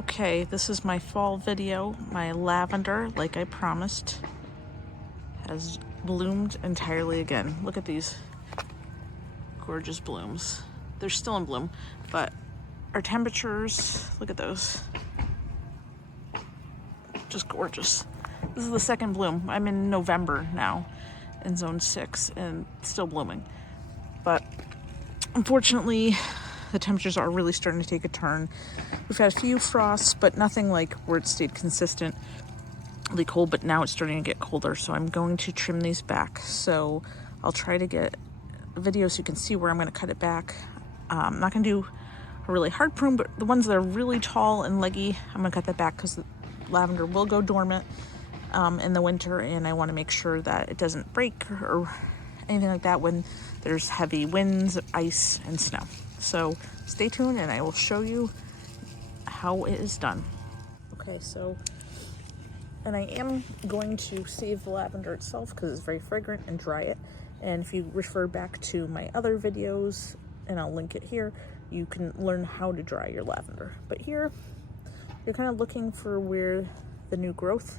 Okay, this is my fall video. My lavender, like I promised, has bloomed entirely again. Look at these gorgeous blooms. They're still in bloom, but our temperatures, look at those. Just gorgeous. This is the second bloom. I'm in November now in zone 6 and still blooming. But unfortunately, the temperatures are really starting to take a turn. We've had a few frosts, but nothing like where it stayed consistently cold, but now it's starting to get colder, so I'm going to trim these back. So I'll try to get a video so you can see where I'm going to cut it back. I'm not going to do a really hard prune, but the ones that are really tall and leggy, I'm going to cut that back because the lavender will go dormant in the winter, and I want to make sure that it doesn't break or anything like that when there's heavy winds, ice, and snow. So stay tuned and I will show you how it is done. Okay, so, and I am going to save the lavender itself because it's very fragrant, and dry it. And if you refer back to my other videos, and I'll link it here, you can learn how to dry your lavender. But here, you're kind of looking for where the new growth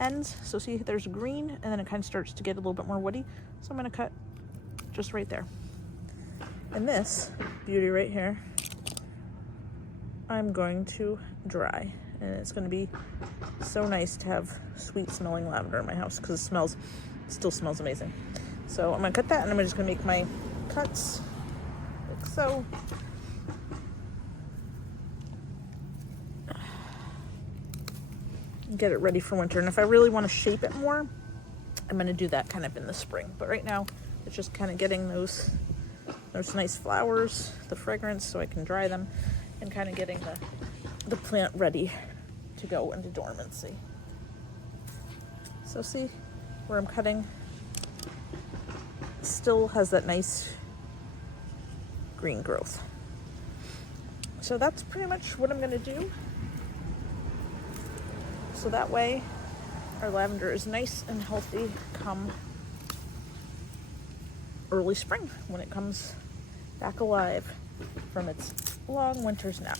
ends. So see, there's green, and then it kind of starts to get a little bit more woody. So I'm going to cut just right there. And this beauty right here, I'm going to dry. And it's going to be so nice to have sweet smelling lavender in my house because it still smells amazing. So I'm going to cut that, and I'm just going to make my cuts like so. Get it ready for winter. And if I really want to shape it more, I'm going to do that kind of in the spring. But right now, it's just kind of getting those nice flowers, the fragrance, so I can dry them, and kind of getting the plant ready to go into dormancy. So see where I'm cutting? Still has that nice green growth. So that's pretty much what I'm going to do. So that way our lavender is nice and healthy come early spring when it comes back alive from its long winter's nap.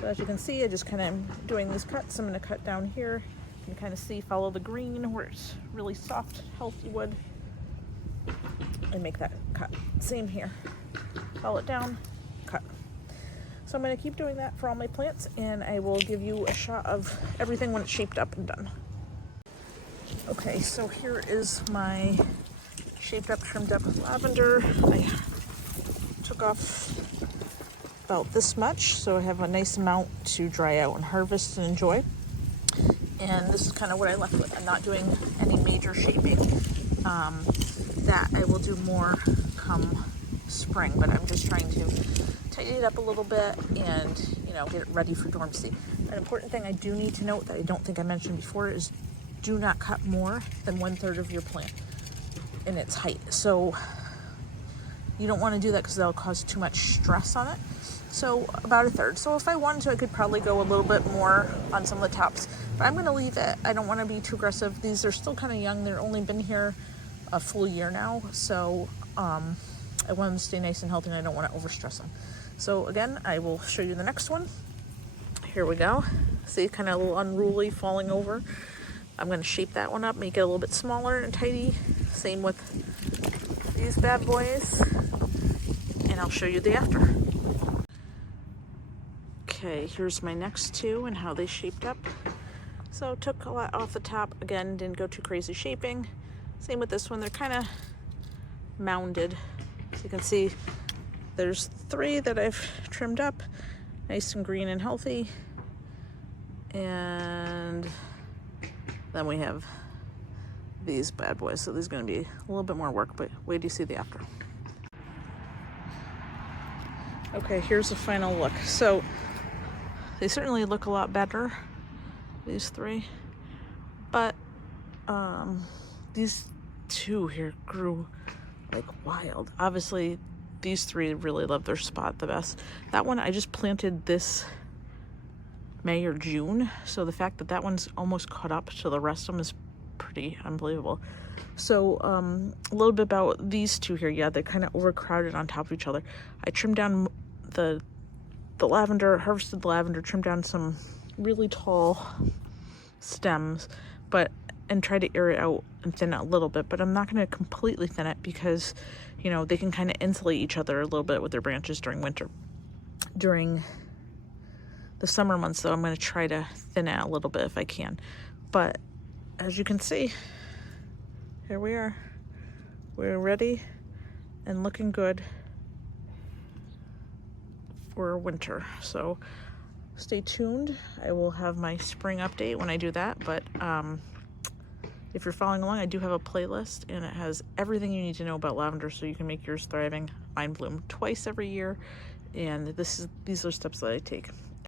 So as you can see, I just kind of doing these cuts. I'm going to cut down here. You can kind of see, follow the green where it's really soft, healthy wood, and make that cut. Same here. Follow it down, cut. So I'm going to keep doing that for all my plants, and I will give you a shot of everything when it's shaped up and done. Okay, so here is my shaped up, trimmed up lavender. I took off about this much, so I have a nice amount to dry out and harvest and enjoy. And this is kind of what I left with. I'm not doing any major shaping. That I will do more come spring, but I'm just trying to tighten it up a little bit and, get it ready for dormancy. An important thing I do need to note that I don't think I mentioned before is do not cut more than 1/3 of your plant in its height. So you don't want to do that because that'll cause too much stress on it. So about 1/3. So if I wanted to, I could probably go a little bit more on some of the tops, but I'm going to leave it. I don't want to be too aggressive. These are still kind of young. They've only been here a full year now. So I want them to stay nice and healthy, and I don't want to overstress them. So again, I will show you the next one. Here we go. See, kind of a little unruly, falling over. I'm going to shape that one up, make it a little bit smaller and tidy. Same with these bad boys. And I'll show you the after. Okay, here's my next two and how they shaped up. So took a lot off the top. Again, didn't go too crazy shaping. Same with this one. They're kind of mounded. So you can see there's 3 that I've trimmed up. Nice and green and healthy. And then we have these bad boys. So these are going to be a little bit more work, but wait till you see the after. Okay, here's the final look. So they certainly look a lot better, these 3. But these 2 here grew like wild. Obviously, these 3 really love their spot the best. That one I just planted this May or June, so the fact that that one's almost caught up to the rest of them is pretty unbelievable. So a little bit about these 2 here. Yeah, they're kind of overcrowded on top of each other. I trimmed down the the lavender, harvested the lavender, trimmed down some really tall stems, and try to air it out and thin it a little bit, but I'm not going to completely thin it because, you know, they can kind of insulate each other a little bit with their branches during winter. During the summer months, though, I'm going to try to thin it a little bit if I can. But as you can see, here we are. We're ready and looking good for winter. So stay tuned. I will have my spring update when I do that, but if you're following along, I do have a playlist, and it has everything you need to know about lavender so you can make yours thriving. Mine bloom twice every year, and these are steps that I take.